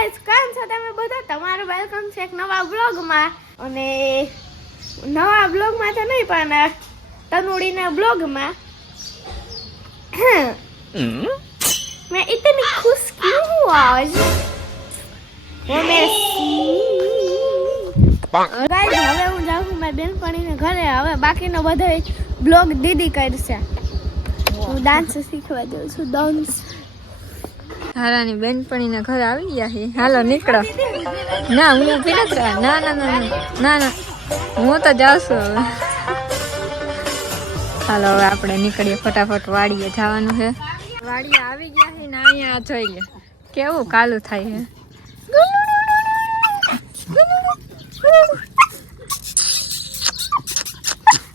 Guys, કામ છો તમે બધા? તમારું વેલકમ છે એક નવા બ્લોગમાં. અને નવા બ્લોગમાં તો નહીં પણ તનુડીના બ્લોગમાં. मैं इतनी खुश क्यों हूँ आज? वो मैं गाइस, હવે હું જાઉં છું મારી બેનપણીને ઘરે. હવે બાકીનો બધો બ્લોગ દીદી કરશે. હું ડાન્સ શીખવા દઉં છું. ડાન્સ હારાની બેનપણીના ઘરે આવી ગયા છે. હાલો નીકળો. ના હું ઊભી નથી રહા. ના ના ના ના ના હું તો જાઉં છું હવે. હાલો હવે આપણે નીકળીએ ફટાફટ. વાડીએ જવાનું છે. વાડીએ આવી ગયા છે ને અહીંયા જોઈ લે કેવું કાલું થાય છે.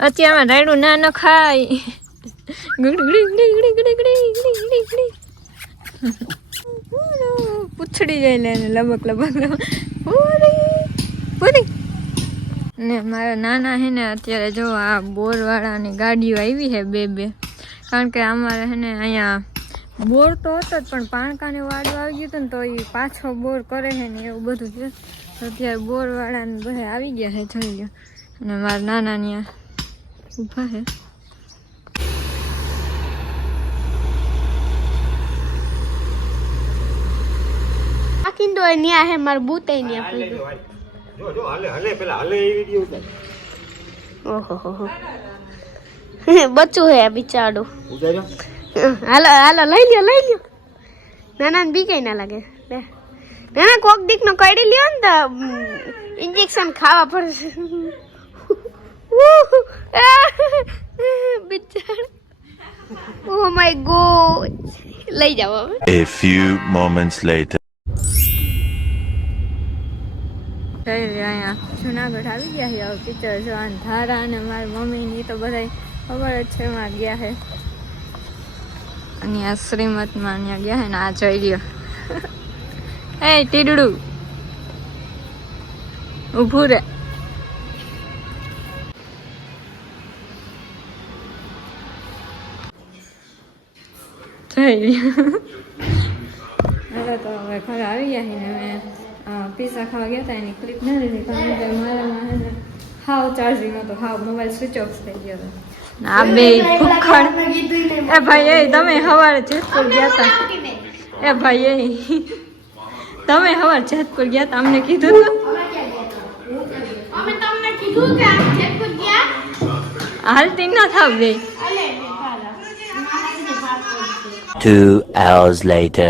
અત્યારમાં રાયડું ના ન ખાય. પૂછડી જાય લે લબક લબક પૂરી ને મારા નાના હે ને અત્યારે જો આ બોરવાળાની ગાડીઓ આવી છે બે. કારણ કે અમારે હે ને અહીંયા બોર તો હતો જ પણ પાણકાને વાડું આવી ગયું હતું ને તો એ પાછો બોર કરે છે ને એવું બધું છે. અત્યારે બોરવાળાને બધા આવી ગયા છે જોઈ લો. અને મારા નાના ત્યાં ઊભા છે. આખીંદો ન્યા હે માર બૂતે ન્યા પડી. જો હલે પેલા હલે એ વિડિયો ઉતાર. ઓહો બચ્ચું હે બિચાડું. ઉતાર્યો હાલો લઈ લ્યો. નાના બી કઈ ના લાગે. નાના કોક દીક નો કઈડી લ્યો ને તો ઇન્જેક્શન ખાવા પડશે. બિચાડ ઓ માય ગોડ. લઈ જાવ હવે. A few moments later. અહીંયા જુનાગઢ આવી ગયા છે. હવે પિક્ચર જોવાનું ધારા અને મારી મમ્મીની તો બધા ખબર જ છે એમાં ગયા છે. અને આ શ્રીમતમાં અહીંયા ગયા છે ને આ જોઈ લ્યો. એ ટીડડું ઊભું રે. જોઈ લ્યો. હવે તો હવે ઘરે આવી ગયા છે ને અમે પીઝા ખાવા ગયા હતા. એની ક્લિપ ના લીધી કારણ કે મારામાં હાવ ચાર્જિંગ હતો. હાવ મોબાઈલ સ્વિચ ઓફ થઈ ગયો હતો. આ બે ભૂખડ. એ ભાઈ એ તમે સવારે જેતપુર ગયા હતા. એ ભાઈ એ તમે સવારે જેતપુર ગયા હતા અમને કીધું હતું. અમે તમને કીધું કે આ જેતપુર ગયા. હાલતી ના થાવ બે. 2 hours later.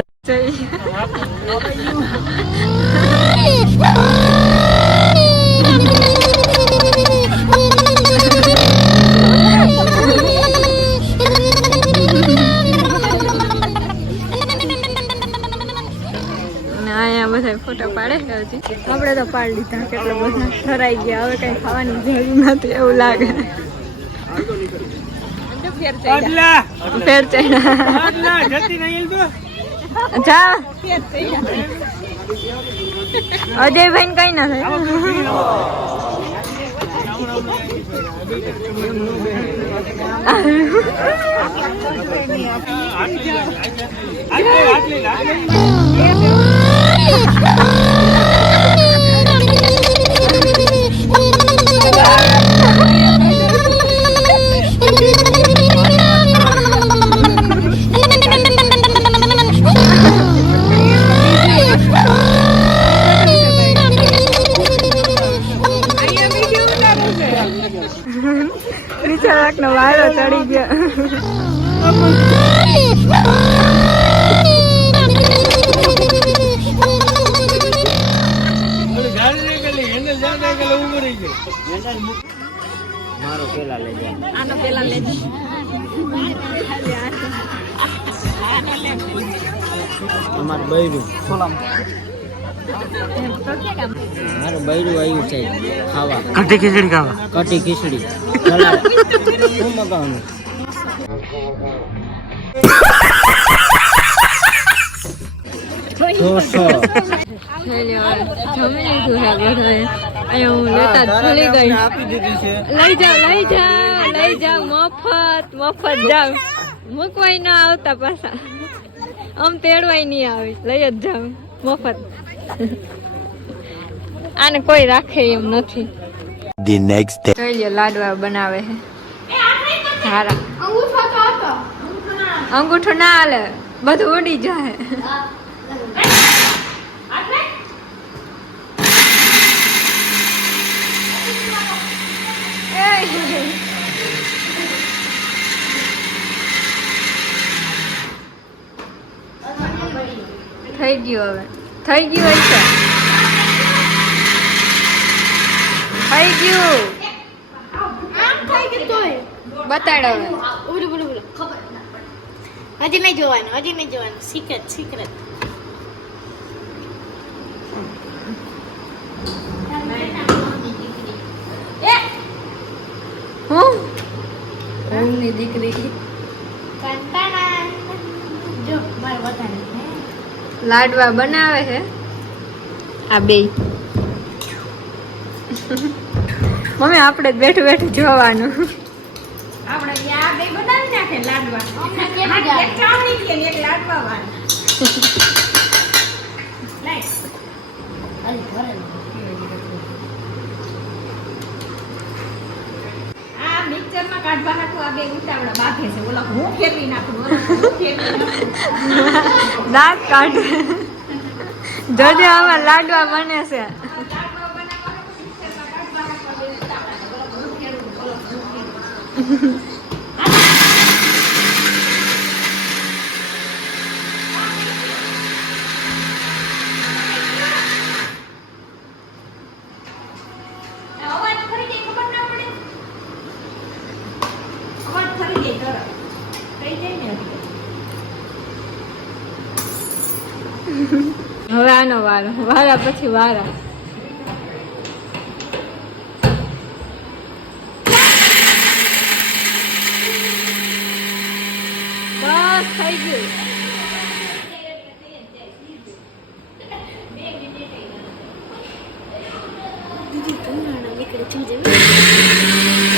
અહીંયા બધા ફોટો પાડે છે હજી. આપણે તો પાડી લીધા કેટલા બધા ઠરાઈ ગયા. હવે કઈ ખાવાની જરૂર નથી એવું લાગે. ફેર ચડ્યા જા અજયભાઈ ને કઈ ના નો વાયરો ચડી ગયો. મારો પેલા લઈ જાય. આનો પેલા લેજો. અમારું બૈરું મારું બૈરું આવ્યું છે ખાવા. કટી ખીચડી ખાવા. કટી ખીચડી શું મગાવવાનું? જમી લીધું છે બધાએ. અહીંયા હું લેતા જ ભૂલી ગઈ. લઈ જાઓ મફત જાવ. મૂકવાય ના આવતા પાછા. આમ તેડવાય નહીં આવે. લઈ જ જાવ મફત. આને કોઈ રાખે એમ નથી. The next day. જોઈ લો લાડવા બનાવે છે. સારા અંગૂઠો ના હાલે, બધું ઉડી જાય. થઈ ગયું હવે, થઈ ગયું હશે, થઈ ગયું. બતાડો હવે. હજી નહીં જોવાનું, સિક્રેટ હું ઓમની દીકરી જો મારે વધારે લાડવા બનાવે છે આ બે. મમ્મી આપણે જ બેઠું બેઠું જોવાનું. આપણે આ બે બનાવી નાખે લાડવા. એક ચાવડી કે એક લાડવા વાળી. લાઈટ. આ મિક્સરમાં કાઢવા હાટુ આ બે ઉતાવળા બાફે છે. ઓલા હું ફેરવી નાખું, ઓલા હું ફેરવી નાખું. દાંત કાઢે. જોજે આવા લાડવા બને છે. લાડવા બનાવવા મિક્સરમાં કાઢવા હાટુ આ બે ઉતાવળા. ઓલા હું ફેરવું, ઓલા હું ફેરવું. અવાજ ફરી જાય ખબર ના પડે. અવાજ ફરી જાય તરત. થઈ જાય ને હવે આનો વારો, વારા પછી વારા. બસ થઈ ગયું.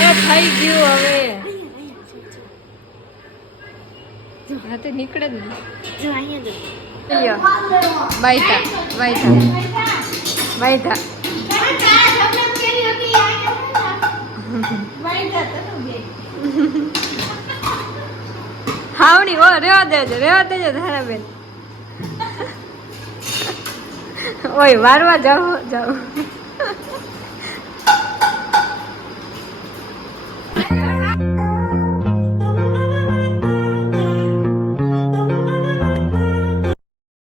એ થઈ ગયું હવે. હા તો નીકળે જ ને. જો અહીંયા લ્યો. બાઈતા બાઈતા બાઈતા. હાવડી ઓ રેવા દેજો તારા બેન. ઓય વારવા જાઓ.